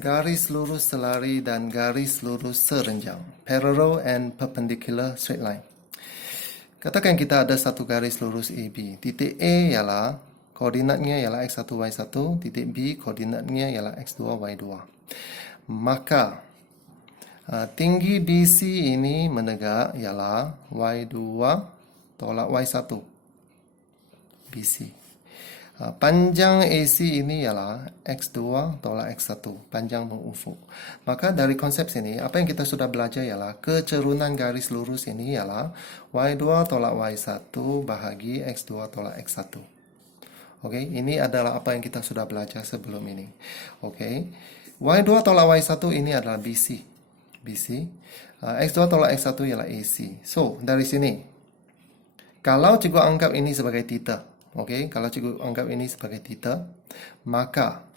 garis lurus selari dan garis lurus serenjang, parallel and perpendicular straight line. Katakan kita ada satu garis lurus AB. Titik A ialah koordinatnya ialah x1 y1, titik B koordinatnya ialah x2 y2. Maka tinggi BC ini menegak ialah y2 tolak y1 BC. Panjang AC ini ialah X2 tolak X1, panjang mengufuk. Maka dari konsep sini, apa yang kita sudah belajar ialah kecerunan garis lurus ini ialah Y2 tolak Y1 bahagi X2 tolak X1. Okey, ini adalah apa yang kita sudah belajar sebelum ini. Okey, Y2 tolak Y1 ini adalah BC. X2 tolak X1 ialah AC. So, dari sini, kalau cikgu anggap ini sebagai theta, okey, kalau cikgu anggap ini sebagai theta, maka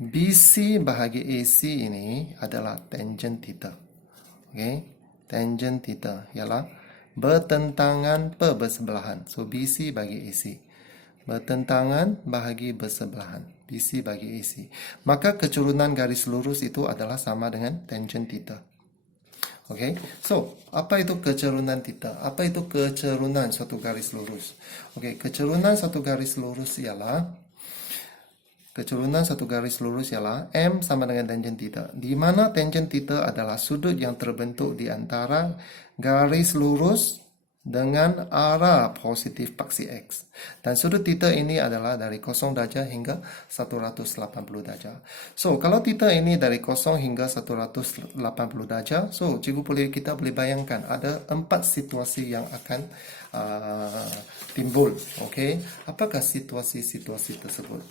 BC bahagi AC ini adalah tangent theta. Okey, tangent theta ialah bertentangan per bersebelahan. So BC bagi AC. Bertentangan bahagi bersebelahan. BC bagi AC. Maka kecerunan garis lurus itu adalah sama dengan tangent theta. Okay, so apa itu kecerunan theta? Apa itu kecerunan suatu garis lurus? Okay, kecerunan satu garis lurus ialah M sama dengan tangent theta. Di mana tangent theta adalah sudut yang terbentuk di antara garis lurus dengan arah positif paksi X. Dan sudut theta ini adalah dari 0 darjah hingga 180 darjah. So, kalau theta ini dari 0 hingga 180 darjah, so kita boleh bayangkan ada 4 situasi yang akan timbul. Okay? Apakah situasi-situasi tersebut?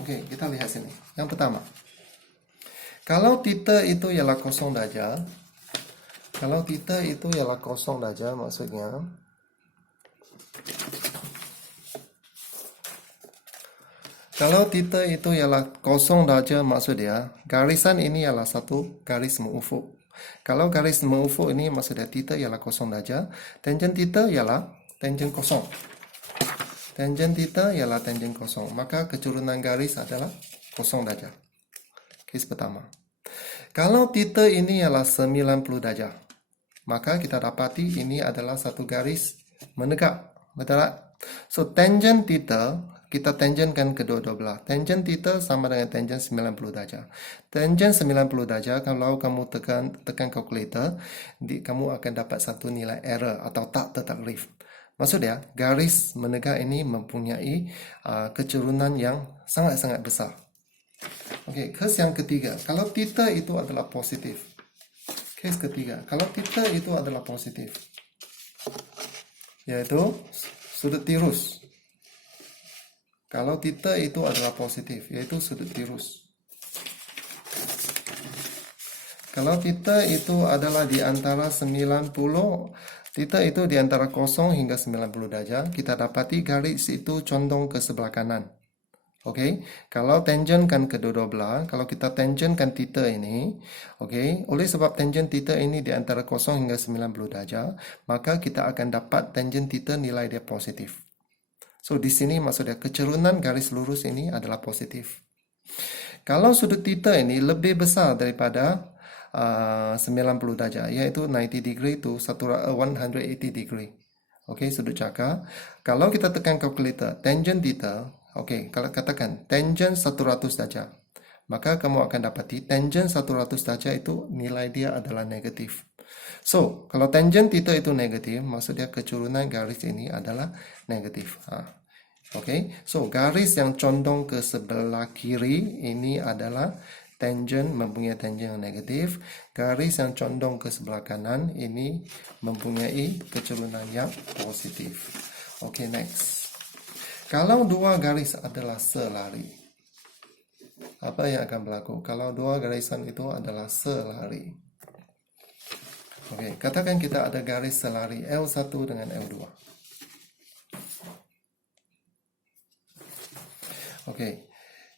Okay, kita lihat sini. Yang pertama, kalau theta itu ialah 0 darjah, maksudnya kalau theta itu ialah 0 darjah, maksudnya garisan ini ialah satu garis mengufuk. Kalau garis mengufuk ini maksudnya theta ialah 0 darjah, tangent theta ialah tangent kosong. Tangent theta ialah tangent kosong, maka kecerunan garis adalah 0 darjah. Kes pertama. Kalau theta ini ialah 90 darjah, maka kita dapati ini adalah satu garis menegak. Betul tak? So, tangent theta, kita tangentkan kedua-dua belah. Tangent theta sama dengan tangent 90 darjah. Tangent 90 darjah, kalau kamu tekan calculator, kamu akan dapat satu nilai error atau tak tertaklif. Maksudnya, garis menegak ini mempunyai kecerunan yang sangat-sangat besar. Okey, kes yang ketiga, kalau theta itu adalah positif. Kes ketiga, kalau theta itu adalah positif, yaitu sudut tirus. Kalau theta itu adalah positif, yaitu sudut tirus. Kalau theta itu adalah di antara 90, theta itu di antara 0 hingga 90 darjah, kita dapati garis itu condong ke sebelah kanan. Okey, kalau tangentkan kedua-dua belah, kalau kita tangentkan theta ini, okey, oleh sebab tangent theta ini di antara 0 hingga 90 darjah, maka kita akan dapat tangent theta nilai dia positif. So, di sini maksudnya kecerunan garis lurus ini adalah positif. Kalau sudut theta ini lebih besar daripada 90 darjah, iaitu 90 degree to 180 degree. Okey, sudut cakar. Kalau kita tekan calculator, tangent theta, okey, kalau katakan tangent 100 darjah, maka kamu akan dapati tangent 100 darjah itu nilai dia adalah negatif. So, kalau tangent theta itu negatif, maksudnya kecerunan garis ini adalah negatif. Okey, so garis yang condong ke sebelah kiri ini adalah tangent mempunyai tangent yang negatif. Garis yang condong ke sebelah kanan ini mempunyai kecerunan yang positif. Okey, next. Kalau dua garis adalah selari, apa yang akan berlaku? Kalau dua garisan itu adalah selari. Okey, katakan kita ada garis selari L1 dengan L2. Okey.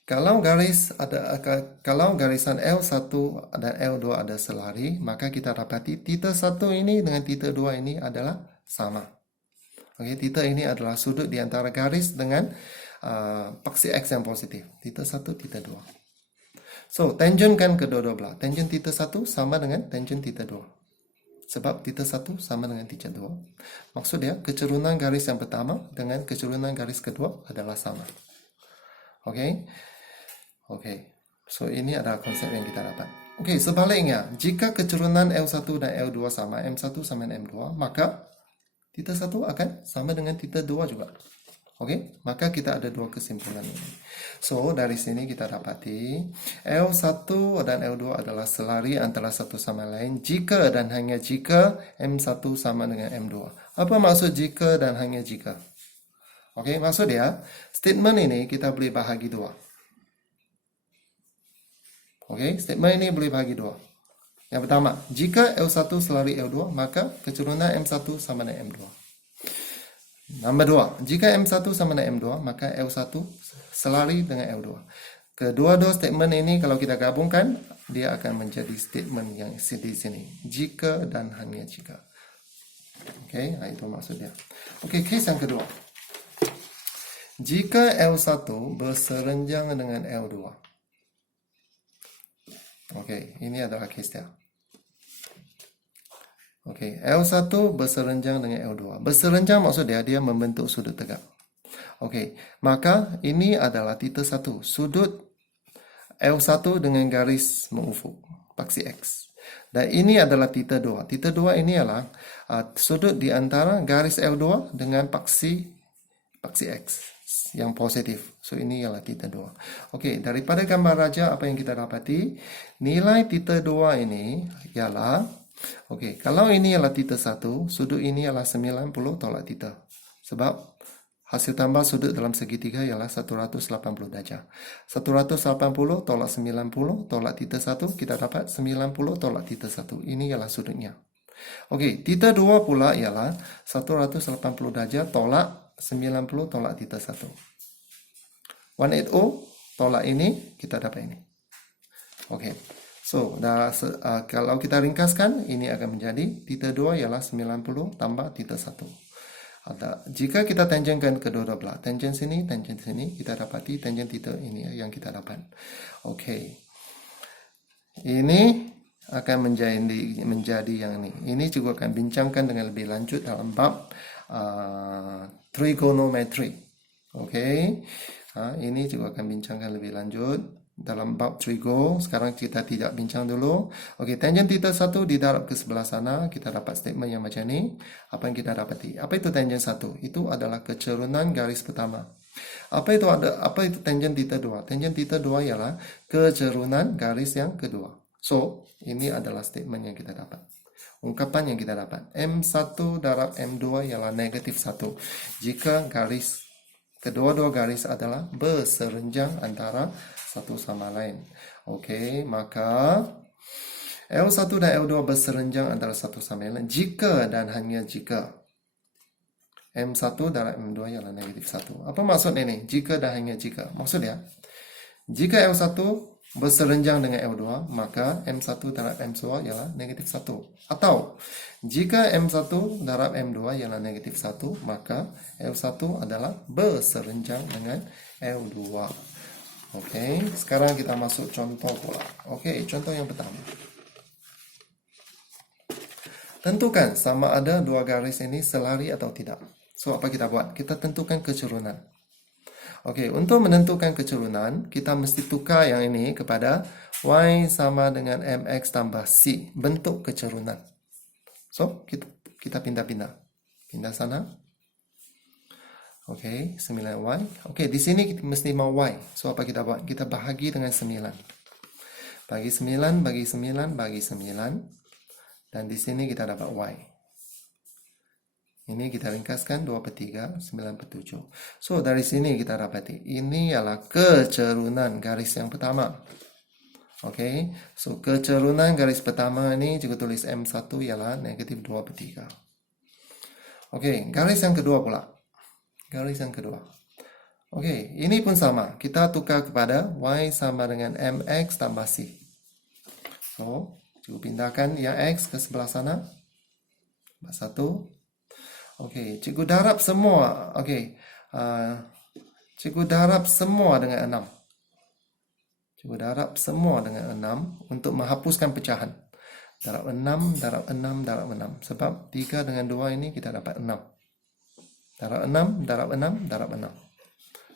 Kalau garisan L1 dan L2 ada selari, maka kita dapati theta 1 ini dengan theta 2 ini adalah sama. Okey, theta ini adalah sudut di antara garis dengan paksi X yang positif. Theta 1, theta 2. So, tangenkan kedua-dua belah. Tangen theta 1 sama dengan tangen theta 2. Sebab theta 1 sama dengan theta 2. Maksudnya, kecerunan garis yang pertama dengan kecerunan garis kedua adalah sama. Okey? Okey. So, ini adalah konsep yang kita dapat. Okey, sebaliknya, jika kecerunan L1 dan L2 sama, M1 sama dengan M2, maka theta 1 akan sama dengan theta 2 juga. Okey, maka kita ada dua kesimpulan ini. So, dari sini kita dapati L1 dan L2 adalah selari antara satu sama lain jika dan hanya jika M1 sama dengan M2. Apa maksud jika dan hanya jika? Okey, maksud dia, statement ini kita boleh bahagi dua. Okey, statement ini boleh bahagi dua. Yang pertama, jika L1 selari L2, maka kecerunan M1 sama dengan M2. Nombor dua, jika M1 sama dengan M2, maka L1 selari dengan L2. Kedua-dua statement ini kalau kita gabungkan, dia akan menjadi statement yang di sini. Jika dan hanya jika. Okey, itu maksudnya. Okey, case yang kedua. Jika L1 berserenjang dengan L2. Okey, ini adalah case dia. Okey, L1 berserenjang dengan L2. Berserenjang maksud dia membentuk sudut tegak. Okey, maka ini adalah theta 1. Sudut L1 dengan garis mengufuk, paksi X. Dan ini adalah theta 2. Theta 2 ini adalah sudut di antara garis L2 dengan paksi X yang positif. So, ini ialah theta 2. Okey, daripada gambar raja apa yang kita dapati? Nilai theta 2 ini ialah, okey, kalau ini ialah theta 1, sudut ini ialah 90 tolak theta. Sebab hasil tambah sudut dalam segitiga ialah 180 darjah. 180 tolak 90 tolak theta 1, kita dapat 90 tolak theta 1. Ini ialah sudutnya. Okey, theta 2 pula ialah 180 darjah tolak 90 tolak theta 1. 180 tolak ini, kita dapat ini. Okey. So, kalau kita ringkaskan, ini akan menjadi theta 2 ialah 90 tambah theta 1. Jika kita tangenkan kedua-dua belah, tangen sini, kita dapati tangen theta ini yang kita dapat. Okey. Ini akan menjadi yang ini. Ini juga akan bincangkan dengan lebih lanjut dalam bab trigonometry. Okey. Ini juga akan bincangkan lebih lanjut dalam bab trigo. Sekarang kita tidak bincang dulu. Okey, tangen theta 1 didarab ke sebelah sana, kita dapat statement yang macam ni. Apa yang kita dapati? Apa itu tangen 1? Itu adalah kecerunan garis pertama. Apa itu tangen theta 2? Tangen theta 2 ialah kecerunan garis yang kedua. So, ini adalah statement yang kita dapat. Ungkapan yang kita dapat. M1 darab M2 ialah negatif 1. Jika kedua-dua garis adalah berserenjang antara satu sama lain. Okey, maka L1 dan L2 berserenjang antara satu sama lain jika dan hanya jika M1 darab M2 ialah negatif 1. Apa maksud ini? Jika dan hanya jika. Maksudnya, jika L1 berserenjang dengan L2, maka M1 darab M2 ialah negatif 1. Atau, jika M1 darab M2 ialah negatif 1, maka L1 adalah berserenjang dengan L2. Okey, sekarang kita masuk contoh pula. Okey, contoh yang pertama. Tentukan sama ada dua garis ini selari atau tidak. So, apa kita buat? Kita tentukan kecerunan. Okey, untuk menentukan kecerunan, kita mesti tukar yang ini kepada Y sama dengan MX tambah C. Bentuk kecerunan. So, kita pindah-pindah. Pindah sana. Okey, 9Y. Okey, di sini kita mesti mau Y. So, apa kita buat? Kita bahagi dengan 9. Bagi 9, bagi 9, bagi 9. Dan di sini kita dapat Y. Ini kita ringkaskan 2/3, 9/7. So, dari sini kita dapati. Ini ialah kecerunan garis yang pertama. Okey. So, kecerunan garis pertama ini juga tulis M1 ialah negatif 2/3. Okey, garis yang kedua pula. Garis yang kedua. Okey, ini pun sama. Kita tukar kepada Y sama dengan MX tambah C. So, cuba pindahkan yang X ke sebelah sana. 1. Okey, cikgu darab semua. Okey. Cikgu darab semua dengan 6. Cuba darab semua dengan 6 untuk menghapuskan pecahan. Darab 6, darab 6, darab 6. Sebab 3 dengan 2 ini kita dapat 6. Darab 6, darab 6, darab 6.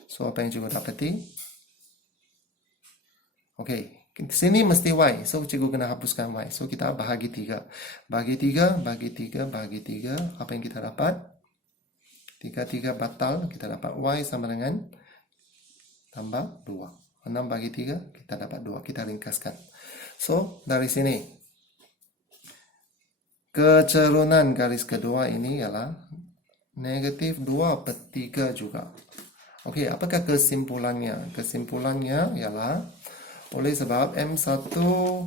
So, apa yang cikgu dapati? Okey, sini mesti Y. So, cikgu kena hapuskan Y. So, kita bahagi 3. Bahagi 3, bahagi 3, bahagi 3. Apa yang kita dapat? 3 batal. Kita dapat Y sama dengan tambah 2. 6 bagi 3, kita dapat 2. Kita ringkaskan. So, dari sini, kecerunan garis kedua ini ialah negatif 2/3 juga. Okey, apakah kesimpulannya? Kesimpulannya ialah oleh sebab M1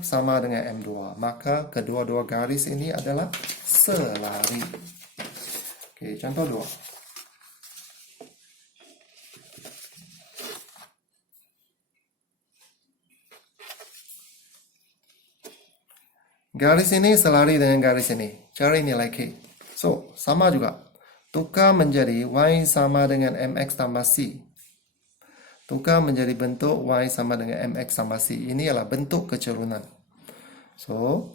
sama dengan M2, maka kedua-dua garis ini adalah selari. Okey, contoh 2. Garis ini selari dengan garis ini. Cari nilai K. So, sama juga. Tukar menjadi Y sama dengan MX tambah C. Tukar menjadi bentuk Y sama dengan MX tambah C. Ini adalah bentuk kecerunan. So,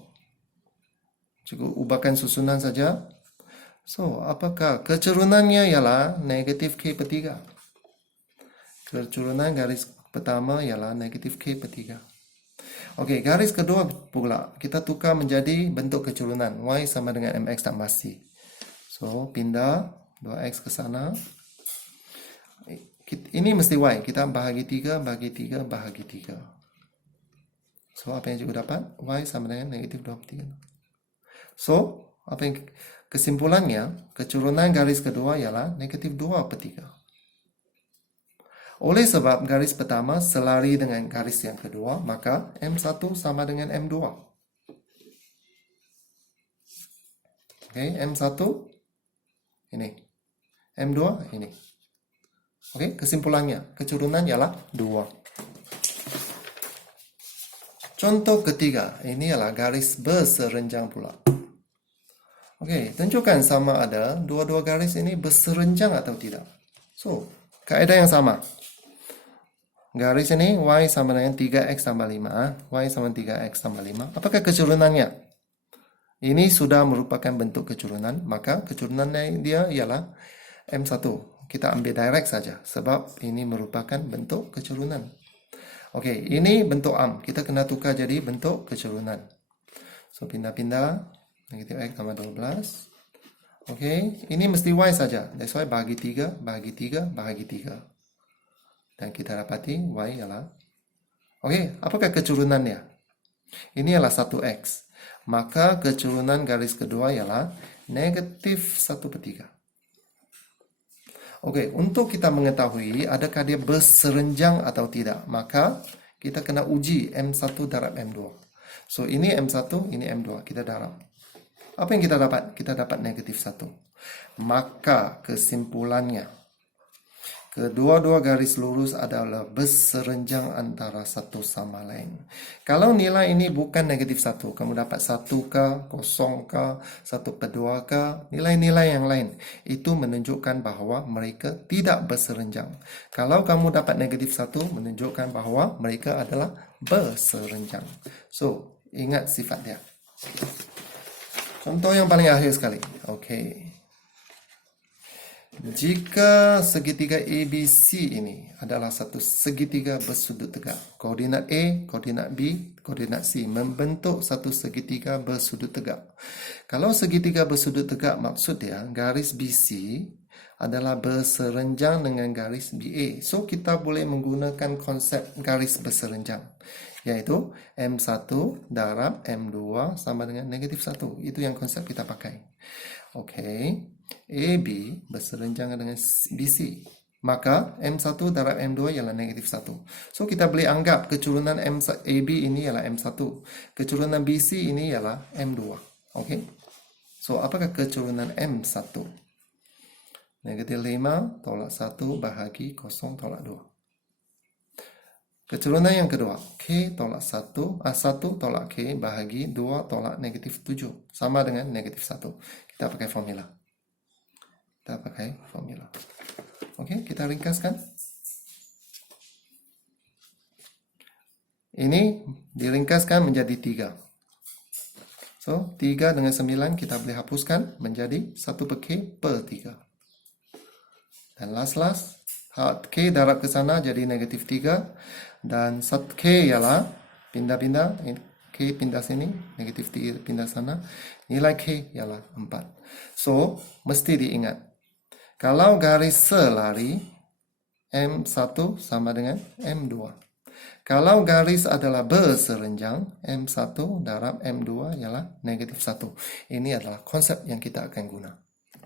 cikgu ubahkan susunan saja. So, apakah kecerunannya ialah negatif K/3. Kecerunan garis pertama ialah negatif K/3. Okey, garis kedua pula kita tukar menjadi bentuk kecerunan Y sama dengan MX tambah C. So, pindah 2X ke sana. Ini mesti Y. Kita bahagi 3, bahagi 3, bahagi 3. So, apa yang cikgu dapat? Y sama dengan negatif 2/3. So, apa yang kesimpulannya, kecerunan garis kedua ialah negatif 2/3. Oleh sebab garis pertama selari dengan garis yang kedua, maka M1 sama dengan M2. Okey, M1 ini. M2 ini. Okey, kesimpulannya, kecerunan ialah 2. Contoh ketiga, ini ialah garis berserenjang pula. Okey, tunjukkan sama ada dua-dua garis ini berserenjang atau tidak. So, kaedah yang sama. Garis ini Y sama dengan 3X tambah 5. Y sama 3X tambah 5. Apakah kecerunannya? Ini sudah merupakan bentuk kecerunan. Maka kecerunan dia ialah M1. Kita ambil direct saja. Sebab ini merupakan bentuk kecerunan. Okey, ini bentuk am. Kita kena tukar jadi bentuk kecerunan. So, pindah-pindah. Negatif X tambah 12. Okey, ini mesti Y saja. That's why bahagi 3, bahagi 3, bahagi 3. Dan kita dapati Y ialah. Okey, apakah kecurunannya? Ini ialah 1X. Maka kecerunan garis kedua ialah negatif 1/3. Okey, untuk kita mengetahui adakah dia berserenjang atau tidak, maka kita kena uji M1 darab M2. So, ini M1, ini M2. Kita darab. Apa yang kita dapat? Kita dapat negatif 1. Maka kesimpulannya, kedua-dua garis lurus adalah berserenjang antara satu sama lain. Kalau nilai ini bukan negatif 1, kamu dapat 1K, 0K, 1/2K, nilai-nilai yang lain. Itu menunjukkan bahawa mereka tidak berserenjang. Kalau kamu dapat negatif 1, menunjukkan bahawa mereka adalah berserenjang. So, ingat sifat dia. Contoh yang paling akhir sekali. Okey. Jika segitiga ABC ini adalah satu segitiga bersudut tegak, koordinat A, koordinat B, koordinat C membentuk satu segitiga bersudut tegak. Kalau segitiga bersudut tegak, maksud dia garis BC adalah berserenjang dengan garis BA. So, kita boleh menggunakan konsep garis berserenjang, iaitu M1 darab M2 sama dengan negatif 1. Itu yang konsep kita pakai. Okey. AB berserenjang dengan BC. Maka M1 darab M2 ialah negatif 1. So, kita boleh anggap kecerunan AB ini ialah M1. Kecerunan BC ini ialah M2. Okey. So, apakah kecerunan M1? Negatif 5 tolak 1 bahagi 0 tolak 2. Kecerunan yang kedua, K tolak 1, 1 tolak K bahagi 2 tolak negatif 7. Sama dengan negatif 1. Kita pakai formula. Okey, kita ringkaskan. Ini diringkaskan menjadi 3. So, 3 dengan 9 kita boleh hapuskan menjadi 1/3. Dan last, K darab ke sana jadi negatif 3. Dan K ialah pindah-pindah. K pindah sini, negatif 3 pindah sana. Nilai K ialah 4. So, mesti diingat. Kalau garis selari, M1 sama dengan M2. Kalau garis adalah berserenjang, M1 darab M2 ialah negatif 1. Ini adalah konsep yang kita akan guna.